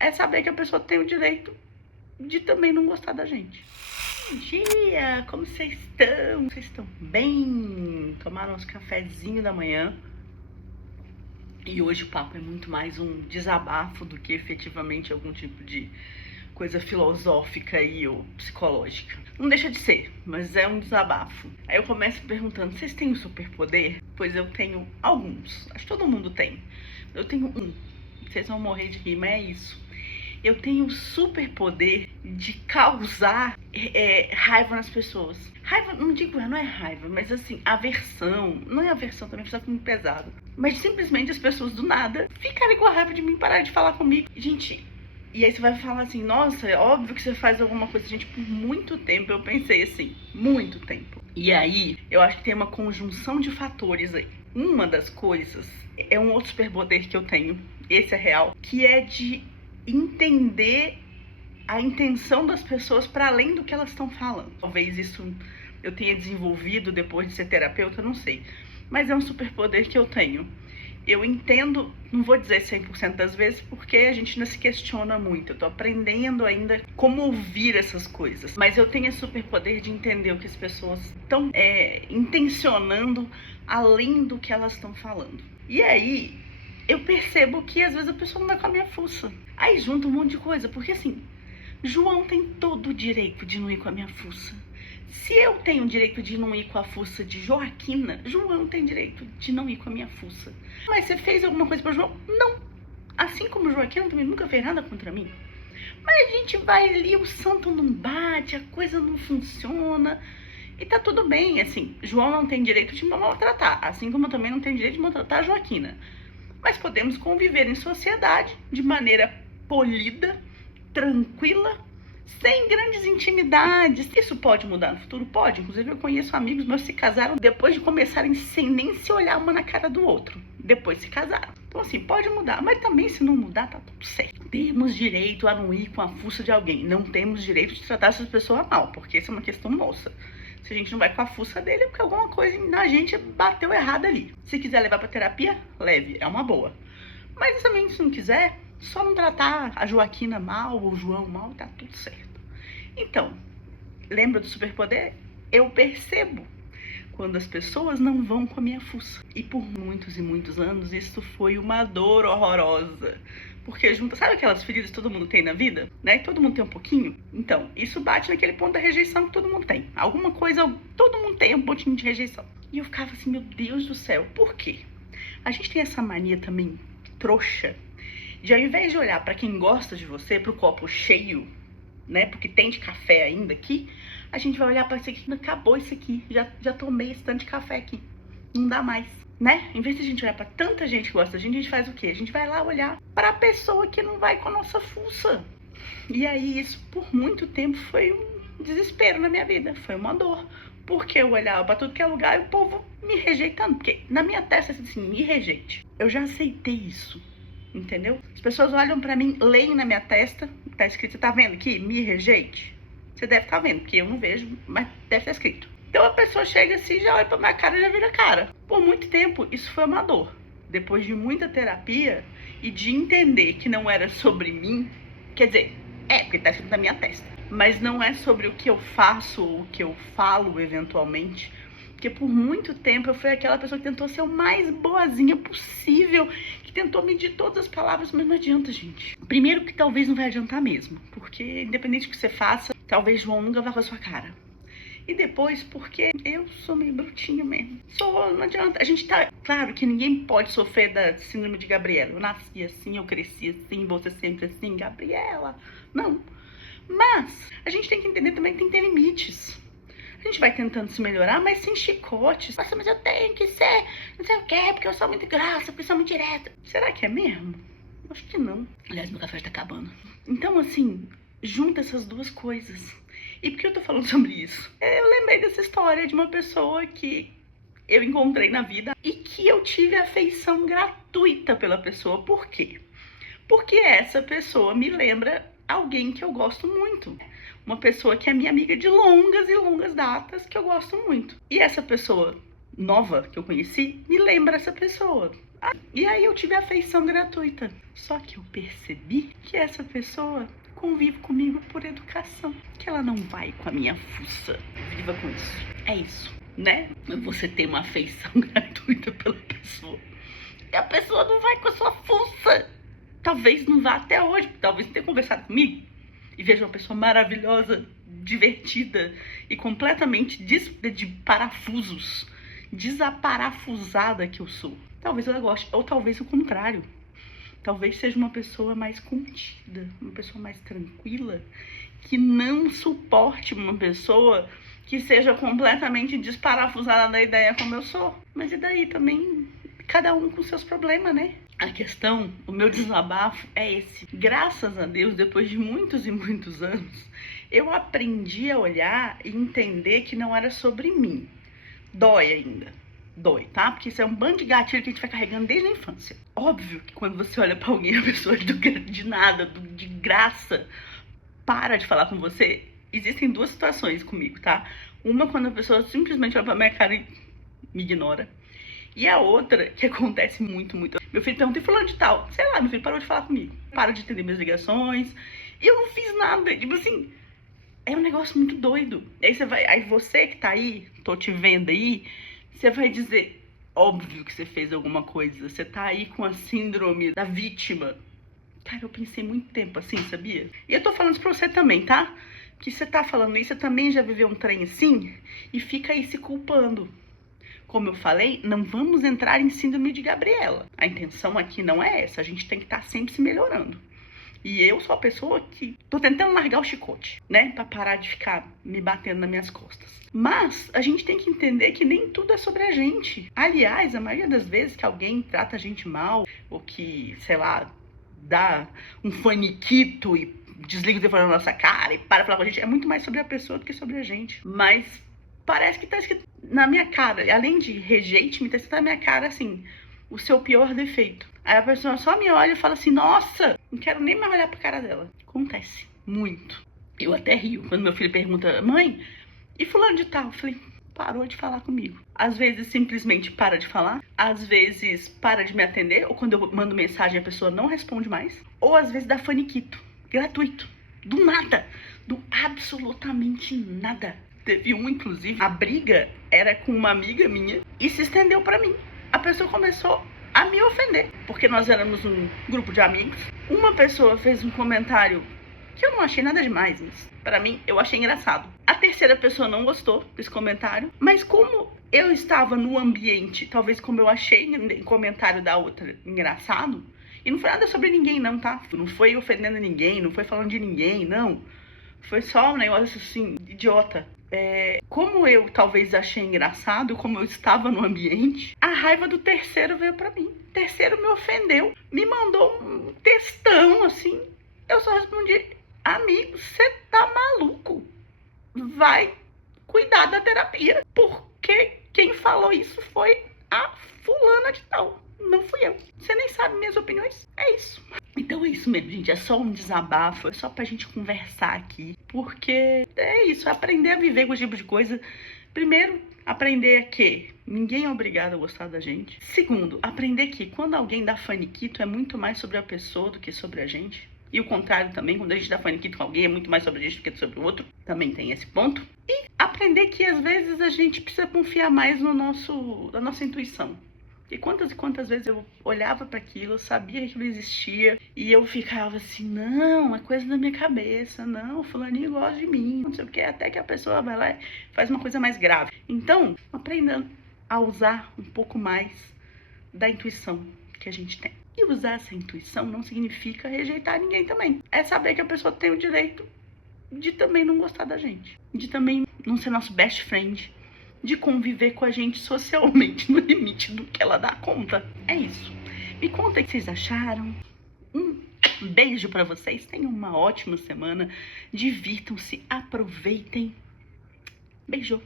é saber que a pessoa tem o direito de também não gostar da gente. Bom dia, como vocês estão? Vocês estão bem? Tomaram uns cafezinhos da manhã? E hoje o papo é muito mais um desabafo do que efetivamente algum tipo de coisa filosófica aí ou psicológica. Não deixa de ser, mas é um desabafo. Aí eu começo perguntando, vocês têm um superpoder? Pois eu tenho alguns, acho que todo mundo tem. Eu tenho um, vocês vão morrer de rir, mas é isso. Eu tenho o superpoder de causar raiva nas pessoas. Raiva, não digo, não é raiva, mas assim, aversão. Não é aversão, também fica muito pesado. Mas simplesmente as pessoas do nada ficarem com a raiva de mim e pararem de falar comigo. Gente, e aí você vai falar assim, nossa, é óbvio que você faz alguma coisa. Gente, por muito tempo eu pensei assim, muito tempo. E aí, eu acho que tem uma conjunção de fatores aí. Uma das coisas é um outro superpoder que eu tenho, esse é real, que é de entender a intenção das pessoas para além do que elas estão falando. Talvez isso eu tenha desenvolvido depois de ser terapeuta, não sei. Mas é um superpoder que eu tenho. Eu entendo, não vou dizer 100% das vezes, porque a gente ainda se questiona muito. Eu tô aprendendo ainda como ouvir essas coisas. Mas eu tenho esse superpoder de entender o que as pessoas estão intencionando além do que elas estão falando. E aí, eu percebo que às vezes a pessoa não vai com a minha fuça. Aí junta um monte de coisa, porque assim, João tem todo o direito de não ir com a minha fuça. Se eu tenho o direito de não ir com a fuça de Joaquina, João tem direito de não ir com a minha fuça. Mas você fez alguma coisa pra João? Não. Assim como Joaquina também nunca fez nada contra mim. Mas a gente vai ali, o santo não bate, a coisa não funciona. E tá tudo bem, assim, João não tem direito de me maltratar, assim como eu também não tenho direito de maltratar a Joaquina. Mas podemos conviver em sociedade de maneira polida, tranquila, sem grandes intimidades. Isso pode mudar no futuro? Pode. Inclusive eu conheço amigos meus que se casaram depois de começarem sem nem se olhar uma na cara do outro. Depois se casaram. Então assim, pode mudar. Mas também se não mudar, tá tudo certo. Temos direito a não ir com a fuça de alguém. Não temos direito de tratar essas pessoas mal, porque isso é uma questão nossa. Se a gente não vai com a fuça dele, é porque alguma coisa na gente bateu errado ali. Se quiser levar pra terapia, leve. É uma boa. Mas também, se não quiser, só não tratar a Joaquina mal ou o João mal, tá tudo certo. Então, lembra do superpoder? Eu percebo quando as pessoas não vão com a minha fuça. E por muitos e muitos anos, isso foi uma dor horrorosa. Porque junta, sabe aquelas feridas que todo mundo tem na vida? Né? Todo mundo tem um pouquinho? Então, isso bate naquele ponto da rejeição que todo mundo tem. Alguma coisa, todo mundo tem um pontinho de rejeição. E eu ficava assim, meu Deus do céu, por quê? A gente tem essa mania também, trouxa, de ao invés de olhar pra quem gosta de você, pro copo cheio, né, porque tem de café ainda aqui, a gente vai olhar pra isso aqui, acabou isso aqui, já tomei esse tanto de café aqui, não dá mais, né? Em vez de a gente olhar pra tanta gente que gosta da gente faz o quê? A gente vai lá olhar pra pessoa que não vai com a nossa fuça. E aí isso por muito tempo foi um desespero na minha vida, foi uma dor. Porque eu olhava pra tudo que é lugar e o povo me rejeitando. Porque na minha testa, assim, me rejeite. Eu já aceitei isso, entendeu? As pessoas olham pra mim, leem na minha testa, tá escrito, tá vendo aqui? Me rejeite. Você deve estar vendo, porque eu não vejo, mas deve estar escrito. Então a pessoa chega assim, já olha pra minha cara e já vira cara. Por muito tempo, isso foi uma dor. Depois de muita terapia e de entender que não era sobre mim, quer dizer, porque tá escrito na minha testa. Mas não é sobre o que eu faço ou o que eu falo eventualmente. Porque por muito tempo eu fui aquela pessoa que tentou ser o mais boazinha possível, que tentou medir todas as palavras, mas não adianta, gente. Primeiro que talvez não vai adiantar mesmo, porque independente do que você faça, talvez João nunca vá com a sua cara. E depois porque eu sou meio brutinha mesmo. Não adianta. A gente tá... Claro que ninguém pode sofrer da síndrome de Gabriela. Eu nasci assim, eu cresci assim, você sempre assim, Gabriela. Não. Mas a gente tem que entender também que tem que ter limites. A gente vai tentando se melhorar, mas sem chicotes. Nossa, mas eu tenho que ser não sei o que, porque eu sou muito grossa, porque eu sou muito direta. Será que é mesmo? Acho que não. Aliás, meu café está acabando. Então, assim, junta essas duas coisas. E por que eu tô falando sobre isso? Eu lembrei dessa história de uma pessoa que eu encontrei na vida e que eu tive afeição gratuita pela pessoa. Por quê? Porque essa pessoa me lembra alguém que eu gosto muito. Uma pessoa que é minha amiga de longas e longas datas, que eu gosto muito. E essa pessoa nova que eu conheci me lembra essa pessoa. E aí eu tive afeição gratuita. Só que eu percebi que essa pessoa convive comigo por educação, que ela não vai com a minha fuça. Viva com isso. É isso, né? Você tem uma afeição gratuita pela pessoa e a pessoa não vai com a sua fuça. Talvez não vá até hoje, talvez não tenha conversado comigo e veja uma pessoa maravilhosa, divertida e completamente de parafusos, desaparafusada que eu sou. Talvez ela goste, ou talvez o contrário. Talvez seja uma pessoa mais contida, uma pessoa mais tranquila, que não suporte uma pessoa que seja completamente desparafusada da ideia como eu sou. Mas e daí também, cada um com seus problemas, né? A questão, o meu desabafo é esse. Graças a Deus, depois de muitos e muitos anos, eu aprendi a olhar e entender que não era sobre mim. Dói ainda. Dói, tá? Porque isso é um bando de gatilho que a gente vai carregando desde a infância. Óbvio que quando você olha pra alguém, a pessoa de nada, de graça, para de falar com você. Existem duas situações comigo, tá? Uma quando a pessoa simplesmente olha pra minha cara e me ignora. E a outra, que acontece muito. Meu filho pergunta, e fulano de tal? Sei lá, meu filho parou de falar comigo. Para de atender minhas ligações. E eu não fiz nada. Tipo assim, é um negócio muito doido. Aí você que tá aí, tô te vendo aí, você vai dizer, óbvio que você fez alguma coisa. Você tá aí com a síndrome da vítima. Cara, eu pensei muito tempo assim, sabia? E eu tô falando isso pra você também, tá? Que você tá falando isso, você também já viveu um trem assim e fica aí se culpando. Como eu falei, não vamos entrar em síndrome de Gabriela. A intenção aqui não é essa, a gente tem que estar sempre se melhorando. E eu sou a pessoa que tô tentando largar o chicote, né? Pra parar de ficar me batendo nas minhas costas. Mas a gente tem que entender que nem tudo é sobre a gente. Aliás, a maioria das vezes que alguém trata a gente mal, ou que, sei lá, dá um faniquito e desliga o telefone na nossa cara e para de falar com a gente, é muito mais sobre a pessoa do que sobre a gente. Mas parece que tá escrito na minha cara, além de rejeite-me, tá escrito na minha cara assim, o seu pior defeito. Aí a pessoa só me olha e fala assim, nossa, não quero nem mais olhar pra cara dela. Acontece muito. Eu até rio quando meu filho pergunta, mãe, e fulano de tal? Eu falei, parou de falar comigo. Às vezes simplesmente para de falar, às vezes para de me atender, ou quando eu mando mensagem a pessoa não responde mais, ou às vezes dá faniquito, gratuito, do nada, do absolutamente nada. Teve um, inclusive, a briga era com uma amiga minha e se estendeu pra mim. A pessoa começou a me ofender, porque nós éramos um grupo de amigos. Uma pessoa fez um comentário que eu não achei nada demais, mas pra mim eu achei engraçado. A terceira pessoa não gostou desse comentário, mas como eu estava no ambiente, talvez como eu achei o comentário da outra engraçado, e não foi nada sobre ninguém não, tá? Não foi ofendendo ninguém, não foi falando de ninguém, não. Foi só um negócio assim, idiota. Como eu talvez achei engraçado, como eu estava no ambiente, a raiva do terceiro veio pra mim. O terceiro me ofendeu, me mandou um textão assim. Eu só respondi, amigo, você tá maluco? Vai cuidar da terapia. Porque quem falou isso foi a fulana de tal. Não fui eu. Você nem sabe minhas opiniões. É isso. Então é isso mesmo, gente. É só um desabafo. É só pra gente conversar aqui. Porque é isso. Aprender a viver com esse tipo de coisa. Primeiro, aprender que ninguém é obrigado a gostar da gente. Segundo, aprender que quando alguém dá faniquito é muito mais sobre a pessoa do que sobre a gente. E o contrário também, quando a gente dá faniquito com alguém é muito mais sobre a gente do que sobre o outro. Também tem esse ponto. E aprender que às vezes a gente precisa confiar mais na nossa intuição. E quantas vezes eu olhava para aquilo, eu sabia que aquilo existia, e eu ficava assim, não, é coisa da minha cabeça, não, o fulaninho gosta de mim, não sei o que, até que a pessoa vai lá e faz uma coisa mais grave. Então, aprenda a usar um pouco mais da intuição que a gente tem. E usar essa intuição não significa rejeitar ninguém também. É saber que a pessoa tem o direito de também não gostar da gente, de também não ser nosso best friend, de conviver com a gente socialmente no limite do que ela dá conta. É isso. Me conta o que vocês acharam. Um beijo pra vocês. Tenham uma ótima semana. Divirtam-se, aproveitem. Beijo.